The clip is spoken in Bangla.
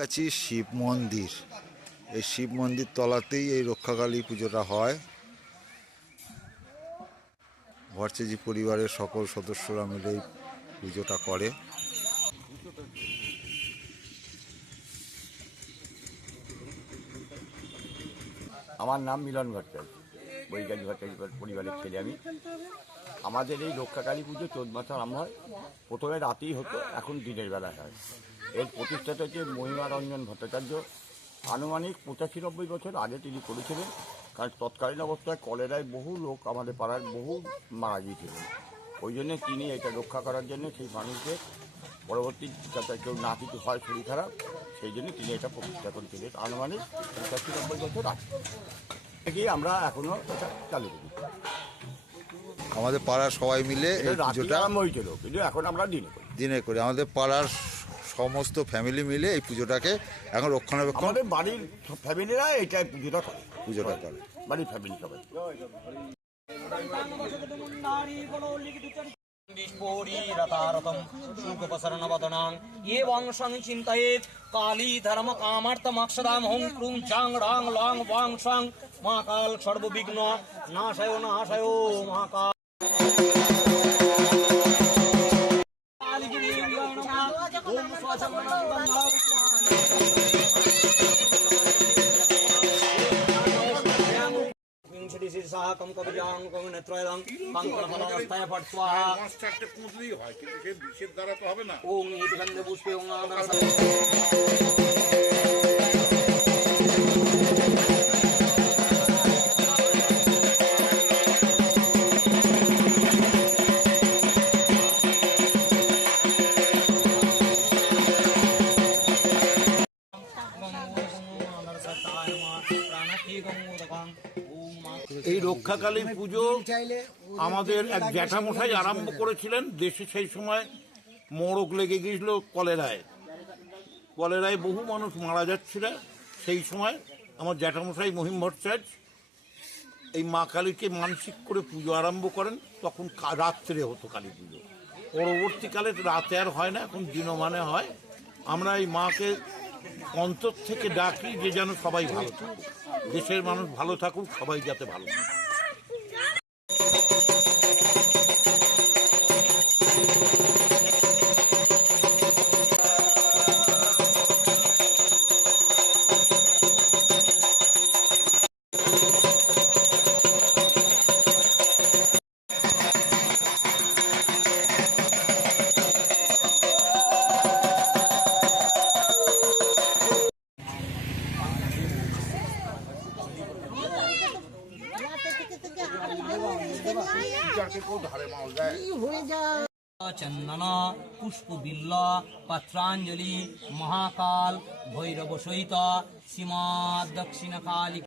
কাছে শিব মন্দির, এই শিব মন্দির তলাতেই এই রক্ষাকালী পুজোটা হয়। ভট্টাচার্য পরিবারের সকল সদস্যরা মিলে এই পুজোটা করে। আমার নাম মিলন ভট্টাচার্য, বৈকালী ভট্টাচার্য পরিবারের ছেলে আমি। আমাদের এই রক্ষাকালী পুজো 14 মাস আরম্ভ হয়। প্রথমে রাতেই হতো, এখন দিনের বেলা হয়। এর প্রতিষ্ঠাতা হচ্ছে মহিমারঞ্জন ভট্টাচার্য। আনুমানিক 85-90 বছর আগে তিনি করেছিলেন, কারণ তৎকালীন অবস্থায় কলেরায় বহু লোক আমাদের পাড়ার বহু মারা গিয়েছিলেন। ওই জন্যে তিনি এটা রক্ষা করার জন্য সেই মানুষদের পরবর্তী যাতে কেউ না কিছু হয় শরীর খারাপ, সেই জন্য তিনি এটা প্রতিষ্ঠা করেছিলেন আনুমানিক 85-90 বছর আগে থেকেই আমরা এখনও এটা চালু করি। আমাদের পাড়ার সবাই মিলে এই পুজোটা আরম্ভ হয়েছিল, কিন্তু এখন আমরা দিনে করি। আমাদের পাড়ার সমস্ত ফ্যামিলি মিলে এই পুজোটাকে এখন রক্ষণাবেক্ষণ, আমাদের বাড়ির ফ্যামিলিরা এটা পুজোটা করে বাড়ির ফ্যামিলি সবাই। কালী ধর্ম কামার্থমক্ষদাম হোম ক্রুং চাং রাং লং ওয়াং সাং মা কাল সর্ববিঘ্ন নাশয় নাশয় মহাকাল। সাহকম কবিজাং কবিনেত্রয়ং কাঙ্কণফলস্তায় ফট স্বাহা। চারটে কুঁজলেই হয়, কিন্তু সে বিষের দ্বারা তো হবে না। ওম ইতি গন্ধে পুষ্পে ওম আদর এই রক্ষাকালী পুজো আমাদের এক জ্যাঠামশাই আরম্ভ করেছিলেন। দেশে সেই সময় মড়ক লেগে গিয়েছিল কলেরায় বহু মানুষ মারা যাচ্ছিল। সেই সময় আমার জ্যাঠামশাই মহিম ভট্টাচার্য এই মা কালীকে মানসিক করে পুজো আরম্ভ করেন। তখন রাত্রে হতো কালী পুজো, পরবর্তীকালে রাতে আর হয় না, এখন দিনমানে হয়। আমরা এই মাকে অন্তর থেকে ডাকি যে যেন সবাই ভালো থাকুক, দেশের মানুষ ভালো থাকুক, সবাই যাতে ভালো থাকে। চন্দন পুষ্প বিল্ল পত্রাঞ্জলি মহাকাল ভৈরব সহিত সীমা দক্ষিণ কালী।